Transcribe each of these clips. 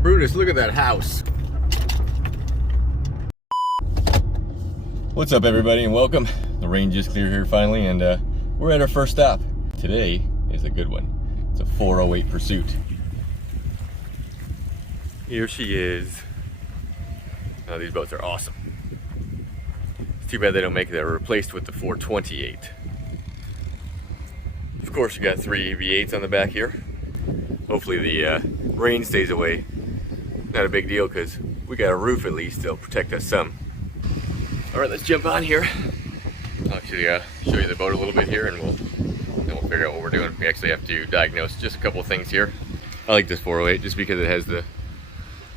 Brutus, look at that house. What's up, everybody, and welcome. The rain just cleared here finally, and we're at our first stop. Today is a good one. It's a 408 Pursuit. Here she is. Oh, these boats are awesome. It's too bad they don't make that replaced with the 428. Of course, you got 3 V8s on the back here. Hopefully the rain stays away. Not a big deal because we got a roof at least. They'll protect us some. All right, let's jump on here. I'll actually show you the boat a little bit here, and then we'll figure out what we're doing. We actually have to diagnose just a couple of things here. I like this 408 just because it has the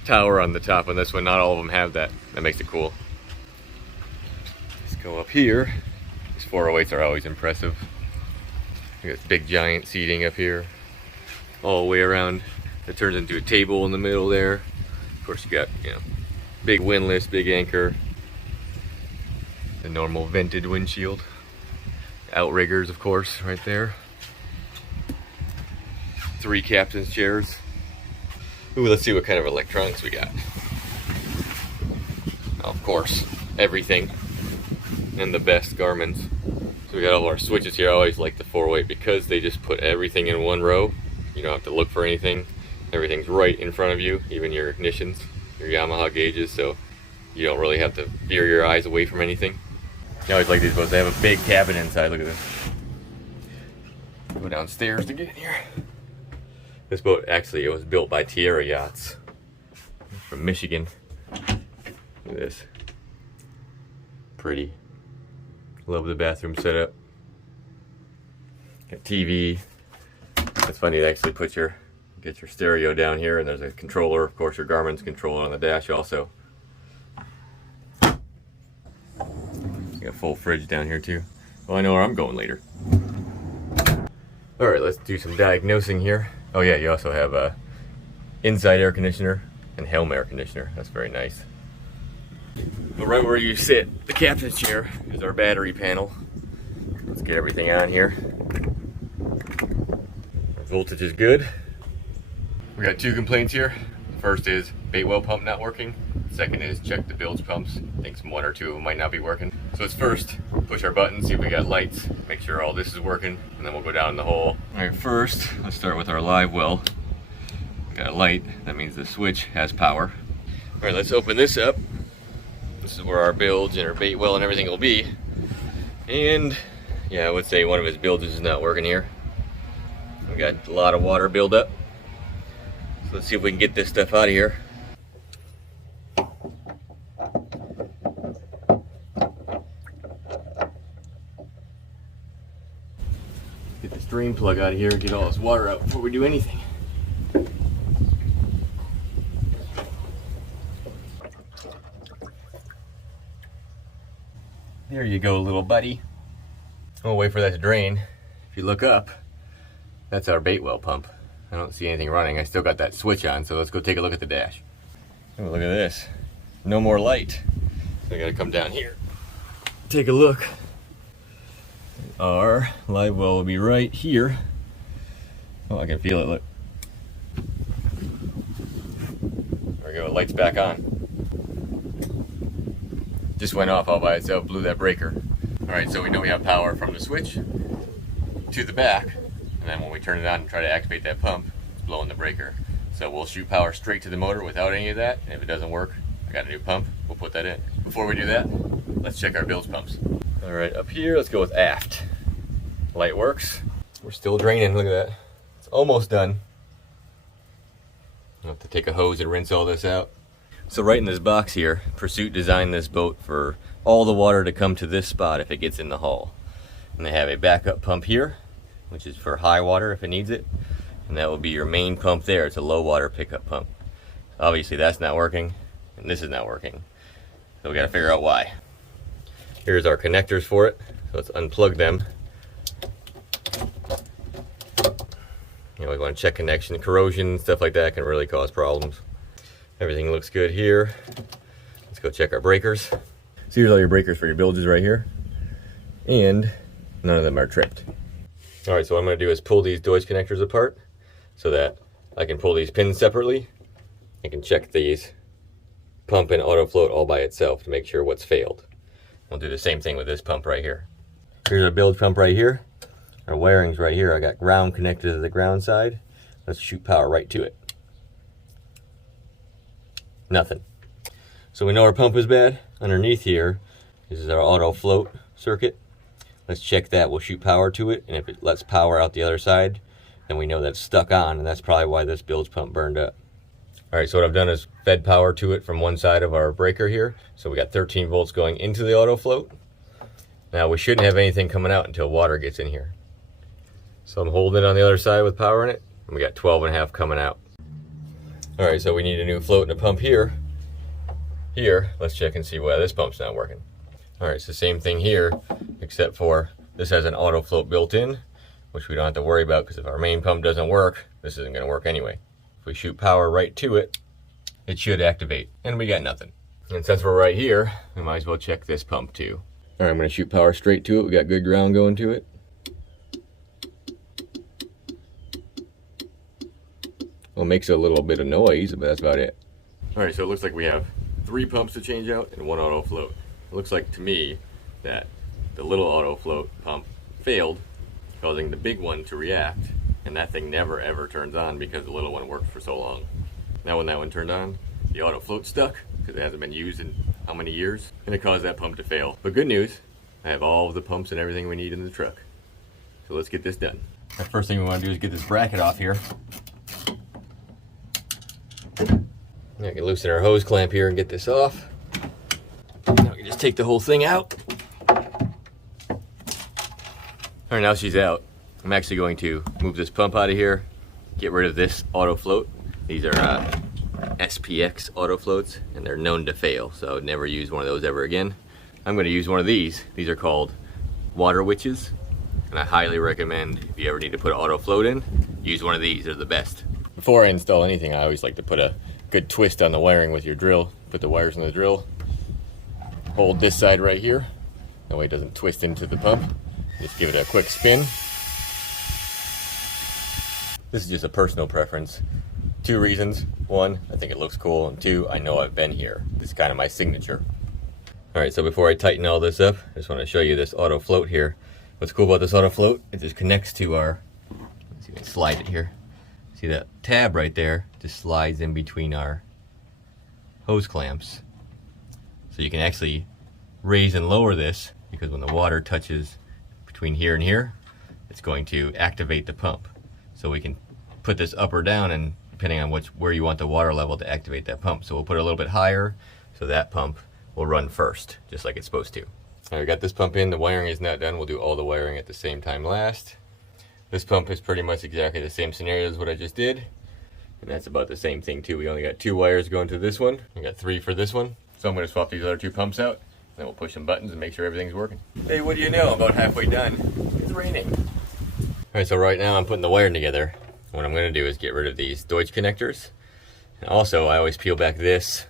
tower on the top on this one. Not all of them have that. That makes it cool. Let's go up here. These 408s are always impressive. We got this big giant seating up here, all the way around. It turns into a table in the middle there. Of course, you got, you know, big windlass, big anchor. The normal vented windshield. Outriggers, of course, right there. 3 captain's chairs. Ooh, let's see what kind of electronics we got. Of course, everything. And the best Garmin's. So we got all our switches here. I always like the 408 because they just put everything in one row. You don't have to look for anything. Everything's right in front of you, even your ignitions, your Yamaha gauges, so you don't really have to veer your eyes away from anything. I always like these boats. They have a big cabin inside. Look at this. Go downstairs to get in here. This boat actually, it was built by Tierra Yachts from Michigan. Look at this. Pretty. Love the bathroom setup. Got TV. It's funny, they actually put get your stereo down here, and there's a controller. Of course, your Garmin's controller on the dash also. Got a full fridge down here too. Well, I know where I'm going later. All right, let's do some diagnosing here. Oh yeah, you also have a inside air conditioner and helm air conditioner. That's very nice. But right where you sit, the captain's chair, is our battery panel. Let's get everything on here. Our voltage is good. We got 2 complaints here. First is bait well pump not working. Second is check the bilge pumps. I think 1 or 2 of them might not be working. So let's first push our buttons, see if we got lights, make sure all this is working, and then we'll go down the hole. All right, first, let's start with our live well. We got a light, that means the switch has power. All right, let's open this up. This is where our bilge and our bait well and everything will be. And yeah, I would say one of his bilges is not working here. We got a lot of water buildup. So let's see if we can get this stuff out of here. Get this drain plug out of here, get all this water out before we do anything. There you go, little buddy. We'll wait for that to drain. If you look up, that's our bait well pump. I don't see anything running. I still got that switch on, so let's go take a look at the dash. Oh, look at this. No more light. So I gotta come down here. Take a look. Our live well will be right here. Oh, I can feel it, look. There we go, light's back on. Just went off all by itself, blew that breaker. All right, so we know we have power from the switch to the back, and then when we turn it on and try to activate that pump, it's blowing the breaker. So we'll shoot power straight to the motor without any of that, and if it doesn't work, I got a new pump, we'll put that in. Before we do that, let's check our bilge pumps. All right, up here, let's go with aft. Light works. We're still draining, look at that. It's almost done. I'll have to take a hose and rinse all this out. So right in this box here, Pursuit designed this boat for all the water to come to this spot if it gets in the hull. And they have a backup pump here, which is for high water if it needs it. And that will be your main pump there. It's a low water pickup pump. Obviously that's not working, and this is not working. So we gotta figure out why. Here's our connectors for it. So let's unplug them. You know, we want to check connection. Corrosion, stuff like that can really cause problems. Everything looks good here. Let's go check our breakers. So here's all your breakers for your bilges right here. and none of them are tripped. All right, so what I'm going to do is pull these Deutsch connectors apart so that I can pull these pins separately. I can check these pump and auto float all by itself to make sure what's failed. We'll do the same thing with this pump right here. Here's our Bilge pump right here. Our wiring's right here. I got ground connected to the ground side. Let's shoot power right to it. Nothing. So we know our pump is bad. Underneath here, this is our auto float circuit. Let's check that. We'll shoot power to it, and if it lets power out the other side, then we know that's stuck on, and that's probably why this Bilge pump burned up. All right, so what I've done is fed power to it from one side of our breaker here. So we got 13 volts going into the auto float. Now we shouldn't have anything coming out until water gets in here. So I'm holding it on the other side with power in it, and we got 12.5 coming out. All right, so we need a new float and a pump here. Here, let's check and see why this pump's not working. All right, it's the same thing here, except for this has an auto float built in, which we don't have to worry about because if our main pump doesn't work, this isn't gonna work anyway. If we shoot power right to it, it should activate, and we got nothing. And since we're right here, we might as well check this pump too. All right, I'm gonna shoot power straight to it. We got good ground going to it. Well, it makes a little bit of noise, but that's about it. All right, so it looks like we have 3 pumps to change out and 1 auto float. It looks like to me that the little auto float pump failed, causing the big one to react, and that thing never ever turns on because the little one worked for so long. Now when that one turned on, the auto float stuck because it hasn't been used in how many years, and it caused that pump to fail. But good news, I have all of the pumps and everything we need in the truck. So let's get this done. The first thing we want to do is get this bracket off here. I can loosen our hose clamp here and get this off. Now we can just take the whole thing out. All right, now she's out. I'm actually going to move this pump out of here, get rid of this auto float. These are SPX auto floats, and they're known to fail, so I would never use one of those ever again. I'm going to use one of these. These are called water witches, and I highly recommend if you ever need to put auto float in, use one of these. They're the best. Before I install anything, I always like to put a good twist on the wiring with your drill. Put the wires in the drill. Hold this side right here. That way it doesn't twist into the pump. Just give it a quick spin. This is just a personal preference. 2 reasons. 1, I think it looks cool, and 2, I know I've been here. This is kind of my signature. All right, so before I tighten all this up, I just want to show you this auto float here. What's cool about this auto float, it just connects to our, let's see if I can slide it here. See that tab right there just slides in between our hose clamps. So you can actually raise and lower this, because when the water touches between here and here, it's going to activate the pump. So we can put this up or down, and depending on where you want the water level to activate that pump. So we'll put it a little bit higher so that pump will run first, just like it's supposed to. All right, we got this pump in. The wiring is not done. We'll do all the wiring at the same time last. This pump is pretty much exactly the same scenario as what I just did. And that's about the same thing too. We only got 2 wires going to this one. We got 3 for this one. So I'm gonna swap these other 2 pumps out. Then we'll push some buttons and make sure everything's working. Hey, what do you know? I'm about halfway done. It's raining. All right, so right now I'm putting the wiring together. What I'm gonna do is get rid of these Deutsch connectors. And also, I always peel back this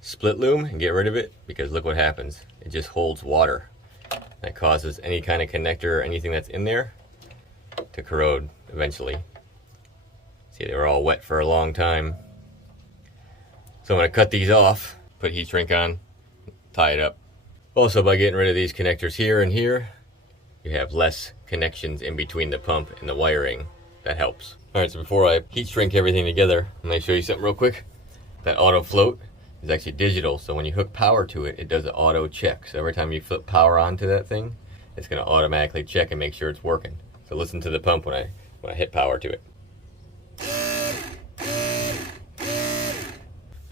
split loom and get rid of it, because look what happens. It just holds water. That causes any kind of connector or anything that's in there to corrode eventually. See, they were all wet for a long time. So I'm gonna cut these off, put heat shrink on, tie it up. Also, by getting rid of these connectors here and here, you have less connections in between the pump and the wiring. That helps. All right, so before I heat shrink everything together, I'm gonna show you something real quick. That auto float is actually digital, so when you hook power to it, it does an auto check. So every time you flip power onto that thing, it's gonna automatically check and make sure it's working. So listen to the pump when I hit power to it.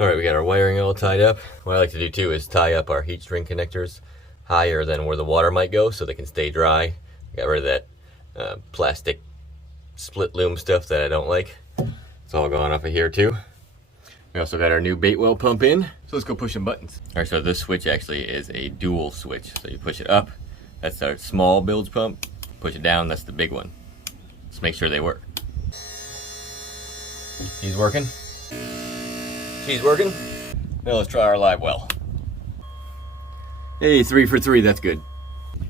All right, we got our wiring all tied up. What I like to do too is tie up our heat shrink connectors higher than where the water might go so they can stay dry. Got rid of that plastic split loom stuff that I don't like. It's all gone off of here too. We also got our new bait well pump in. So let's go push some buttons. All right, so this switch actually is a dual switch. So you push it up, that's our small bilge pump. Push it down, that's the big one. Let's make sure they work. He's working. She's working. Now let's try our live well. Hey, 3 for 3, that's good.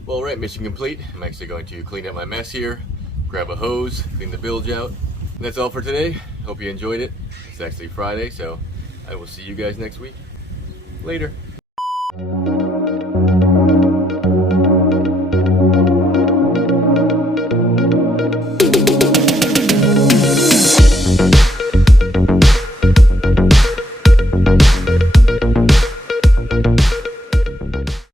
Well, alright, mission complete. I'm actually going to clean up my mess here, grab a hose, clean the bilge out. And that's all for today. Hope you enjoyed it. It's actually Friday, so I will see you guys next week. Later.